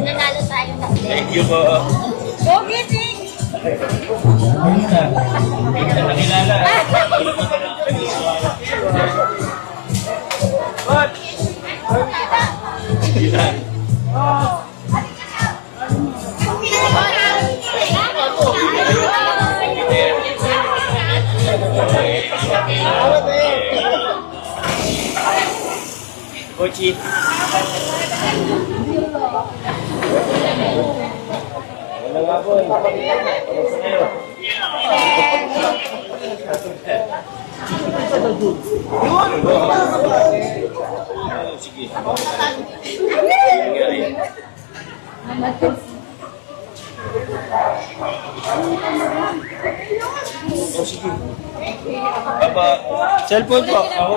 Nanalo tayo na. Thank you po. Go, Giting! Hindi na nakilala. Yan. Kochi. Wala nga po. Sige. Oh, sige. Papa, cellphone po. Ako.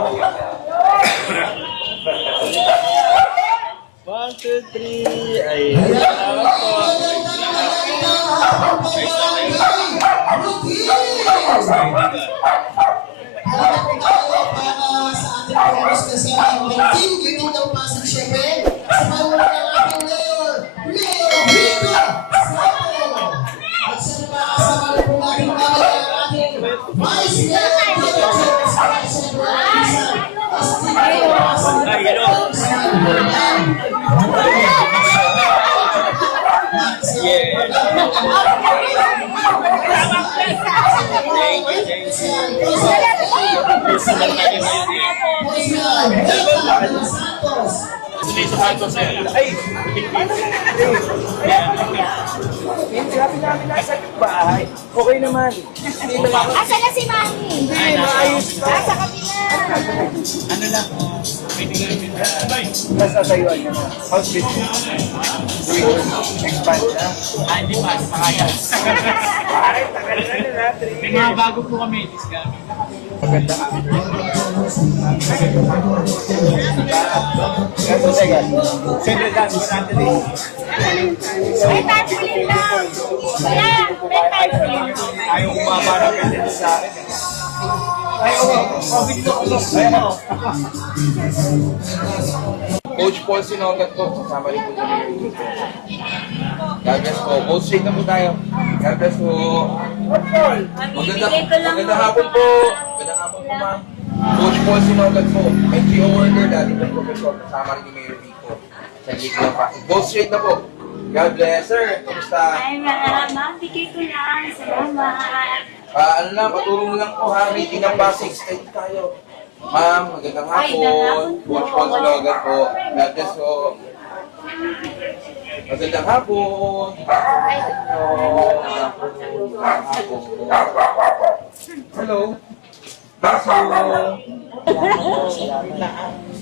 1, 2, 3. Ay, salamat po. Sabi namin nasa bahay. Okay naman. Asa na si Mami? Hindi, maayos pa. Asa kabila. Ano lang? Nasa sayuan yun. House business. Expand na. Hindi pa. Pakaya. Pare, tagal na nyo natin. May mga bago po kami. Discount. Maganda ka. Ganto teka. Siyempre dance mo natin eh. May tarpaulin lang. Wala, may tarpaulin. Ayaw kumaba na pwede sa akin. Ayaw, COVID na ulo. Ayaw. Coach Paul Sinogat po, kasama rin po sa mga God bless po. Both straight na po tayo. God bless po. Magandang hapon po. Magandang hapon po, ma'am. Coach Paul Sinogat po. NGO worker, dati po professor. Kasama rin ni Mayor Vico. Sa gig lang pa. Both straight na po. God bless, sir. Kamusta? Ay, ma'am, bigay ko lang. Salamat. Ano lang, patulong lang po ha. Rating ng Pasig. Straight tayo. Ma'am, magandang hapon. Coach Paul Sinogat po. God bless po. Magandang hapon. Hello.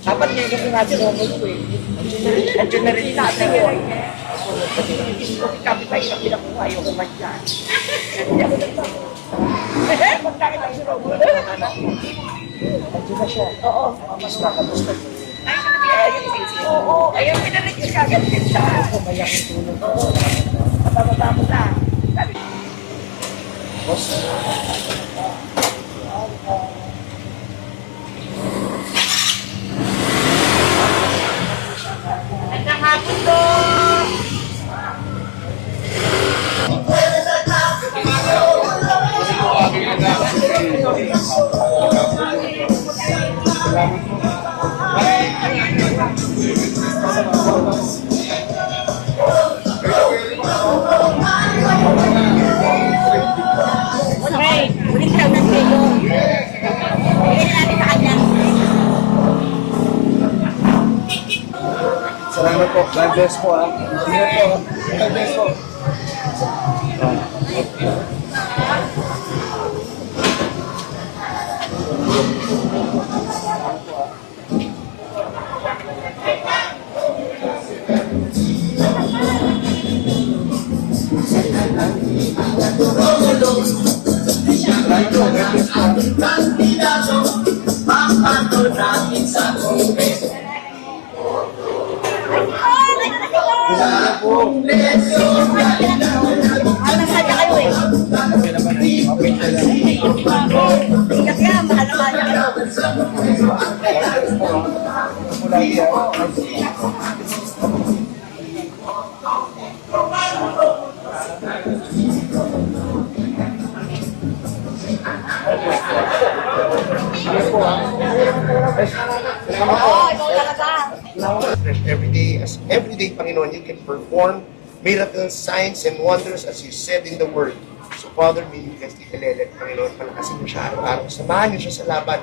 Dapat ngayon kasi natin ako ito eh. Nandiyan na rin natin eh. Kasi kapit tayo na pinakuha yung kumadyan. Hindi ako nagtako. Magkakit ang si Robo. Nandiyan na siya. Oo. Mas makabusta. Oo. Ayaw pinalit yung kagad kita. May akong tulong. Oo. Matatapos na. Boss. Nagkahapon po. Okay, ulit lang ng kayo. Bigyan na natin sa kanya. Salamat po. God bless po ha. Ingat po. God bless po. Mahal na kayo eh. Sikat nga, mahal na Oo, ikaw talaga. Every day, Panginoon, you can perform miracles, signs, and wonders as you said in the Word. So, Father, may you bless Tita Lelet, Panginoon, palakasin niyo siya araw-araw. Samahan niyo siya sa laban.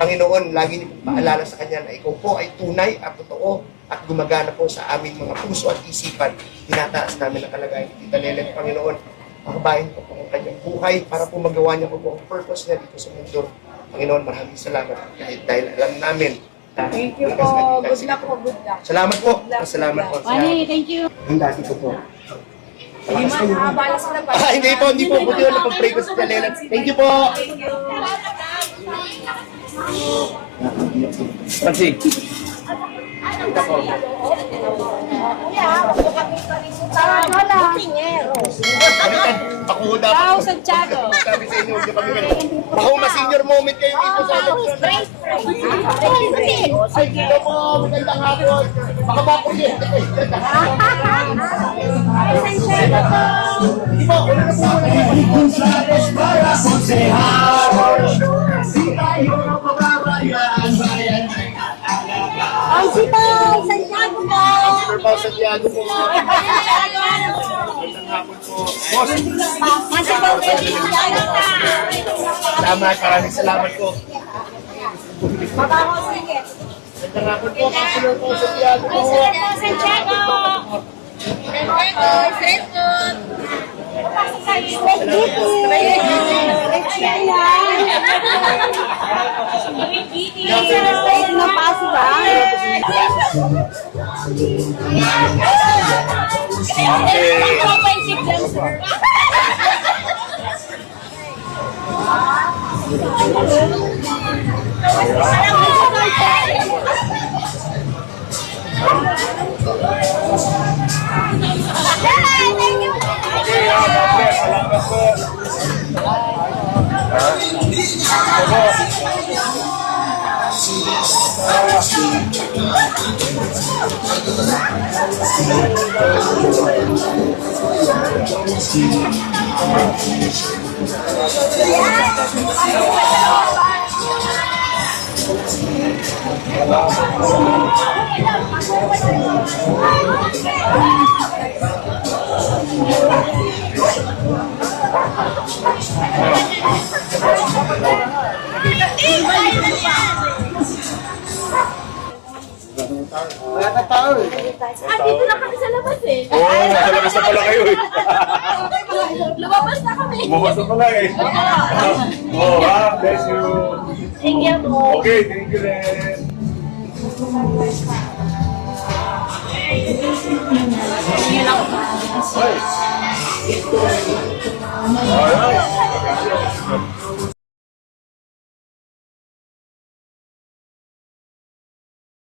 Panginoon, lagi niyo pong paalala sa kanya na ikaw po ay tunay at totoo at gumagana po sa aming mga puso at isipan. Tinataas namin ang kalagayan ni Tita Lelet, Panginoon. Pakabahin po po ang kanyang buhay para po magawa niya po po ang purpose niya dito sa mundo. Panginoon, maraming salamat dahil alam namin. Thank you po. Good luck po, good luck. Salamat po. Salamat po. Manny, thank you. Ang dati ko po. Hindi man, balas na ba? Hindi po. Buti na pag-pray ko sa Lelet. Thank you po. Kasi, Kuya, wag mo kami kalimutan. Tingero. Pakuda po. Wow, Santiago. Sabi sa inyo, hindi kami baka ma-senior moment kayo dito sa election. Ay, dito po. Magandang hapon. Baka makuryente kayo. Hindi po, ulo na po muna. Ang sito, Santiago po. Sir Pao Santiago po. Magandang hapon po. Boss, Ang sito, Santiago na. salamat. Maraming salamat po. Mabaho, sige. Magandang hapon po. Councilor Pao Santiago po. Santiago. Straight good. Straight na paso ba? Dito na kami sa labas eh. Oo, nasa labas na pala kayo eh. Lumabas na kami. Bumas na pala eh. Oh, bless you. Thank you po. Okay, thank you rin. Hoy. Alright.